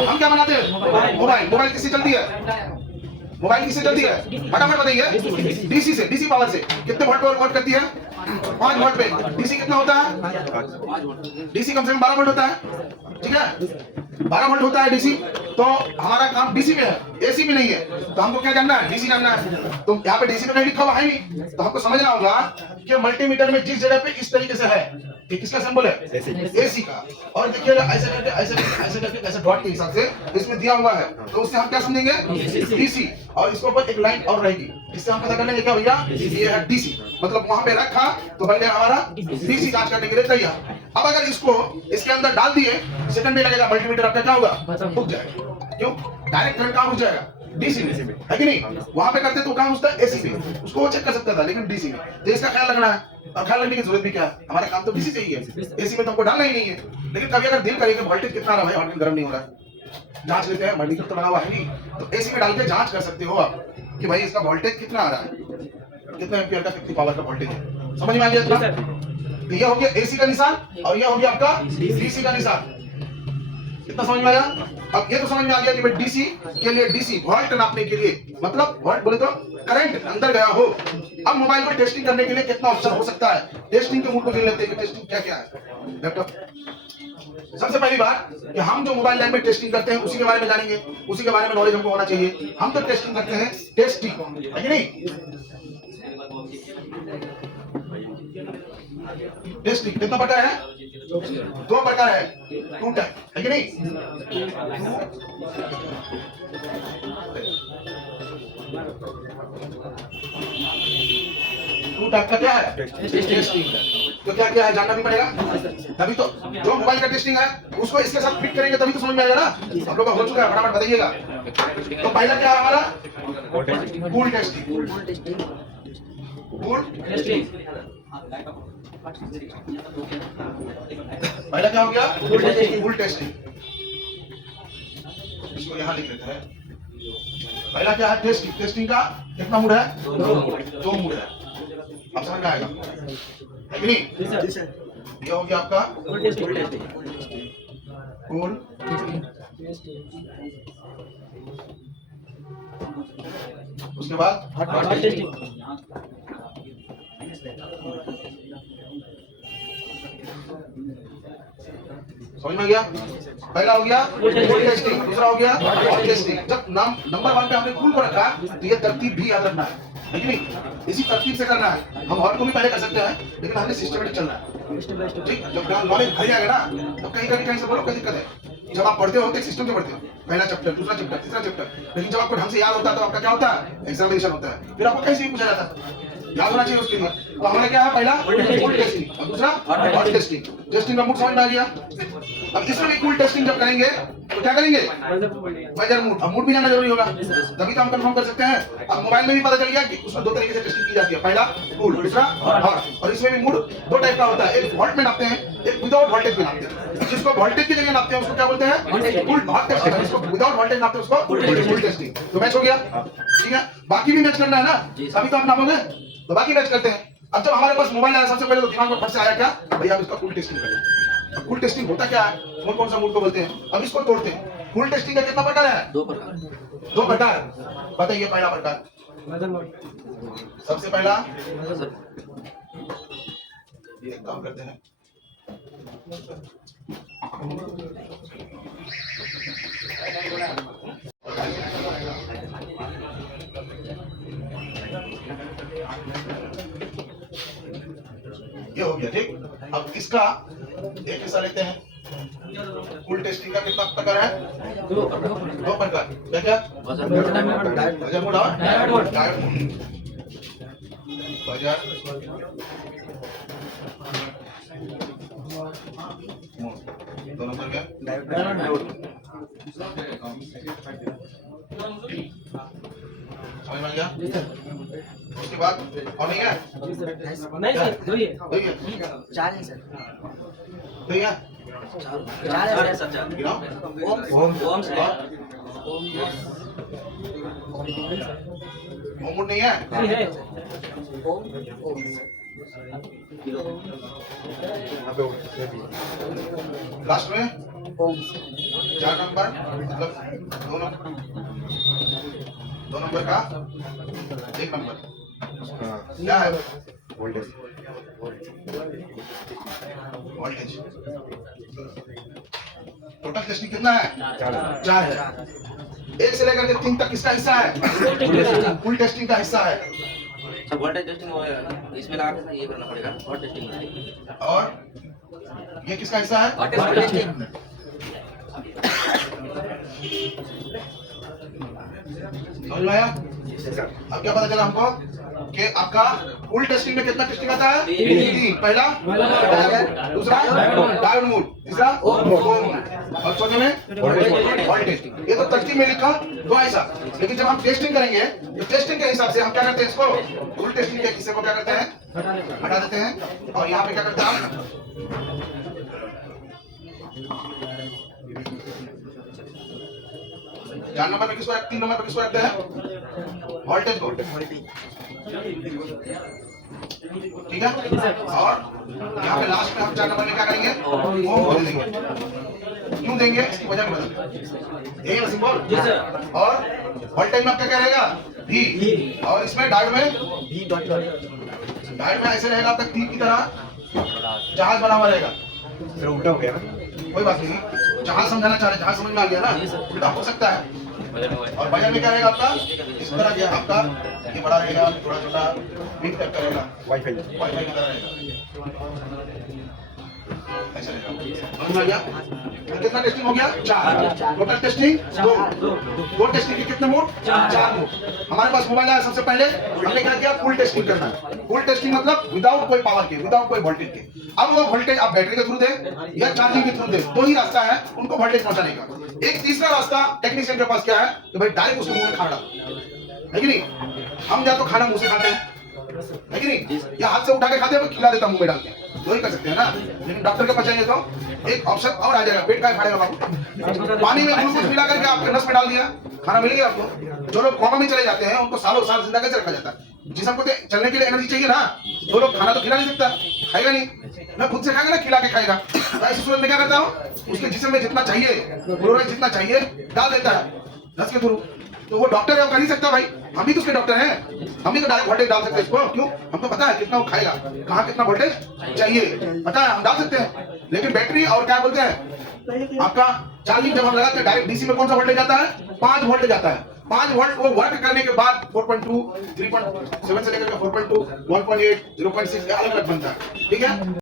हम क्या बनाते हैं? मोबाइल किससे चलती है? मोबाइल किससे चलती है? फटाफट बताइए। डीसी से, डीसी पावर से। कितने वोल्ट पर वर्क करती है? 5 वोल्ट पे। डीसी कितना होता है? डीसी कम से कम 12 वोल्ट होता है, ठीक है? 12 वोल्ट होता है डीसी। तो हमारा काम डीसी में है, एसी में नहीं है। तो हमको क्या जानना है? डीसी जानना है। तो यहाँ पे डीसी में कहीं लिखा हुआ है नहीं, तो हमको समझना होगा कि मल्टीमीटर में जिस जगह पे इस तरीके से है, ये किसका सिंबल है? एसी का। और देखिएगा ऐसे करके ऐसे डॉट के हिसाब से इसमें दिया हुआ है, तो उससे हम क्या समझेंगे? डीसी। और इसके ऊपर एक लाइन और रहेगी, इससे हम पता कर लेंगे क्या भैया, ये है डीसी। मतलब वहां पे रखा तो पहले हमारा डीसी जांच करने के लिए तैयार। अब अगर इसको इसके अंदर डाल दिए, सेकंड नहीं लगेगा, मल्टीमीटर आपका क्या होगा? रुक जाएगा। क्यों? डायरेक्ट करंट कहां रुक जाएगा? डीसी में, है कि नहीं? वहां पे करते तो कहां उसका एसी में, उसको वो चेक कर सकता था, लेकिन डीसी में। तो इसका ख्याल रखना है, और ख्याल रखने की जरूरत भी क्या है? हमारा काम तो डीसी से ही है, एसी में तो हमको डालना ही नहीं है। लेकिन कभी अगर दिल करेगा वोल्टेज कितना रहा है, और गर्म नहीं हो रहा है, जांच लेते हैं, मल्टीमीटर तो लगा हुआ है नहीं, तो एसी में डाल के जांच कर सकते हो आप कि भाई इसका वोल्टेज कितना आ रहा है, कितना एम्पीयर का, कितनी पावर का वोल्टेज है। समझ में आ गया? तो यह हो गया एसी का निशान, और यह हो गया आपका डीसी का निशान। कितना समझ में आया? अब ये तो समझ में आ गया कि भाई डीसी के लिए, डीसी वोल्ट नापने के लिए, मतलब वोल्ट बोले तो करंट अंदर गया हो। अब मोबाइल को टेस्टिंग करने के लिए कितना ऑप्शन हो सकता है? टेस्टिंग के मूड को गिन लेते हैं कि टेस्टिंग क्या क्या है। लैपटॉप, सबसे पहली बात कि हम जो मोबाइल लाइन में टेस्टिंग करते हैं उसी के बारे में जानेंगे, उसी के बारे में नॉलेज हमको होना चाहिए। हम तो टेस्टिंग करते हैं टेस्टिंग, है कि नहीं? टेस्टिंग कितना प्रकार है? 2 प्रकार है, 2 टाइप, है कि नहीं? 2 टाइप का क्या है? टेस्टिंग। तो क्या क्या है जानना भी पड़ेगा, तभी तो जो मोबाइल का टेस्टिंग है उसको इसके साथ फिट करेंगे तभी तो समझ में आएगा ना। आप लोग का हो चुका है, फटाफट बताइएगा। तो पहला क्या है हमारा? Cool testing. कूल टेस्टिंग पहला क्या हो गया? Cool testing. इसको यहाँ लिख लेते हैं। पहला क्या है? टेस्टिंग। टेस्टिंग का कितना मूड है? 2 मूड है। अब समझ में आएगा, है कि नहीं? ये हो गया आपका कूल टेस्टिंग। उसके बाद हॉट टेस्टिंग। समझ में गया? पहला हो गया कूल टेस्टिंग, दूसरा हो गया हॉट टेस्टिंग। जब नंबर 1 पे हमने कूल को रखा तो ये तरतीब भी याद रखना है कि नहीं? इसी तरतीब से करना है। हम हॉट को भी पहले कर सकते हैं, लेकिन हमने सिस्टमेटिक चलना है, ठीक? जब नॉलेज भर जाएगा ना, तो कहीं से बोलो कोई दिक्कत है। जब आप पढ़ते हो तो सिस्टम से पढ़ते हो, पहला चैप्टर, दूसरा चैप्टर, तीसरा चैप्टर, लेकिन जब आपको ढंग से याद होता है तो आपका क्या होता है? एग्जामिनेशन होता है, फिर आपको कैसे पूछा जाता है, याद होना चाहिए उसके लिए। तो हमारा क्या है? पहला कूल टेस्टिंग और दूसरा हॉट टेस्टिंग। टेस्टिंग का मूड समझ में आ गया? अब इसमें भी कूल टेस्टिंग जब करेंगे तो क्या करेंगे? Major mood. अब मूड भी जानना जरूरी होगा, तभी तो हम कंफर्म कर सकते हैं। अब मोबाइल में भी पता चल गया कि उसमें 2 तरीके से टेस्टिंग की जाती है, पहला कूल, दूसरा हॉट। और इसमें भी मूड 2 टाइप का होता है, एक वोल्ट में नापते हैं, एक विदाउट वोल्टेज में नापते हैं। जिसको वोल्टेज की जगह नापते हैं उसको क्या बोलते हैं? Cool hot testing. जिसको विदाउट वोल्टेज नापते हैं उसको कूल टेस्टिंग। तो मैच हो गया, ठीक है? बाकी भी मैच करना है ना, तभी तो आप नापोगे। तो बाकी मैच करते हैं। अब जब हमारे पास मोबाइल आया, सबसे पहले तो दिमाग में फट से आया क्या? भैया इसका कूल टेस्टिंग करें। अब कूल टेस्टिंग होता क्या है? कौन सा मूड को बोलते हैं? अब इसको तोड़ते हैं। कूल टेस्टिंग का कितना प्रकार है? 2 प्रकार। 2 प्रकार बताइए। पहला प्रकार, सबसे पहला ये काम करते हैं, ये हो गया, ठीक? अब इसका एक हिस्सा लेते हैं। कूल टेस्टिंग का कितना प्रकार है? 2 प्रकार। क्या क्या? बजर मूड और डायोड मूड। बजर दो नंबर क्या? डायोड। समझ में आ गया? उसके बाद और नहीं है? नहीं सर, 2 ही है। 4 है सर। 2 ही है? 4 है सर। ओम से ओम मूड नहीं है? ओम लास्ट में 4 नंबर मतलब 2 नंबर का 1 नंबर क्या है? वोल्टेज। टोटल टेस्टिंग कितना है? 4 है। 1 से लेकर के 3 तक किसका हिस्सा है? फुल टेस्टिंग का हिस्सा है। वोल्टेज टेस्टिंग इसमें लगा के ये करना पड़ेगा वोल्टेज टेस्टिंग और ये किसका हिस्सा है? समझ में आया? अब क्या पता चला हमको कि आपका फुल टेस्टिंग में कितना टेस्टिंग आता है? 3। पहला दूसरा डायोड मोड, तीसरा ओम मोड और चौथे में वोल्टेज। ये तो तरकीब में लिखा तो ऐसा, लेकिन जब हम टेस्टिंग करेंगे तो टेस्टिंग के हिसाब से हम क्या करते हैं? इसको फुल टेस्टिंग के हिस्से को क्या करते हैं? हटा देते हैं। और यहाँ पे क्या करते हैं? 4 नंबर पे किसको 3 नंबर पे किसको रखते हैं? वोल्टेज को। ठीक है। और यहाँ पे लास्ट में हम 4 नंबर में क्या करेंगे? ओम बोल देंगे। क्यों देंगे? इसकी वजह बता देंगे ना सिंबल। और वोल्टेज में क्या रहेगा? V। और इसमें डायोड में ऐसे रहेगा आपका तीर की तरह जहाज बना हुआ रहेगा। उल्टा हो गया ना? कोई बात नहीं, जहाज समझाना चाह रहे, जहाज समझ में आ गया ना? उल्टा हो सकता है। और वजन में क्या रहेगा आपका? इस तरह के आपका ये बड़ा रहेगा, थोड़ा छोटा मिक्स टाइप का रहेगा, वाईफाई की तरह रहेगा। ऐसा रहेगा। समझ में आ गया? कितना टेस्टिंग हो गया? 4। टोटल टेस्टिंग 2 टेस्टिंग के कितने मोड? 4 मोड। हमारे पास मोबाइल है, सबसे पहले हमने क्या किया? फुल टेस्टिंग करना है। फुल टेस्टिंग मतलब विदाउट कोई पावर के, विदाउट कोई वोल्टेज के। अब वो वोल्टेज आप बैटरी के थ्रू दे या चार्जिंग के थ्रू दे, 2 ही रास्ता है उनको वोल्टेज पहुंचाने का। एक तीसरा रास्ता टेक्नीशियन के पास क्या है कि भाई डायरेक्ट उसको मुंह में खाना है कि नहीं? हम या तो खाना मुंह से खाते हैं है कि नहीं, या हाथ से उठा के खाते हैं, खिला देता मुंह में डाल के, दो ही कर सकते हैं ना। लेकिन डॉक्टर के पास जाएंगे तो एक ऑप्शन और आ जाएगा, पेट का फाड़ेगा बाबू। पानी में ग्लूकोज मिला करके आपके नस में डाल दिया, खाना मिल गया आपको। जो लोग कोमा में चले जाते हैं उनको सालों साल जिंदा कैसे रखा जाता है? जिसम को चलने के लिए एनर्जी चाहिए ना, वो लोग खाना तो खिला नहीं सकता, खाएगा नहीं, मैं खुद से खाएगा ना, खिला के खाएगा। तो ऐसी सूरत में क्या करता हूँ? उसके जिस्म में जितना चाहिए, क्लोराइड जितना चाहिए डाल देता है नस के थ्रू। तो वो डॉक्टर है, वो कर नहीं सकता भाई, हम भी तो उसके डॉक्टर हैं, हम भी तो डायरेक्ट वोल्टेज डाल सकते हैं इसको। क्यों? हमको पता है कितना वो खाएगा, कहाँ कितना वोल्टेज चाहिए पता है, हम डाल सकते हैं। लेकिन बैटरी और क्या बोलते हैं आपका चार्जिंग जब हम लगाते हैं डायरेक्ट डीसी में कौन सा वोल्टेज आता है? 5 वोल्टेज आता है। 5 वोल्ट वो वर्क करने के बाद 4.2, 3.7 से लेकर 4.2, 1.8, 0.6 अलग अलग बनता है। ठीक है।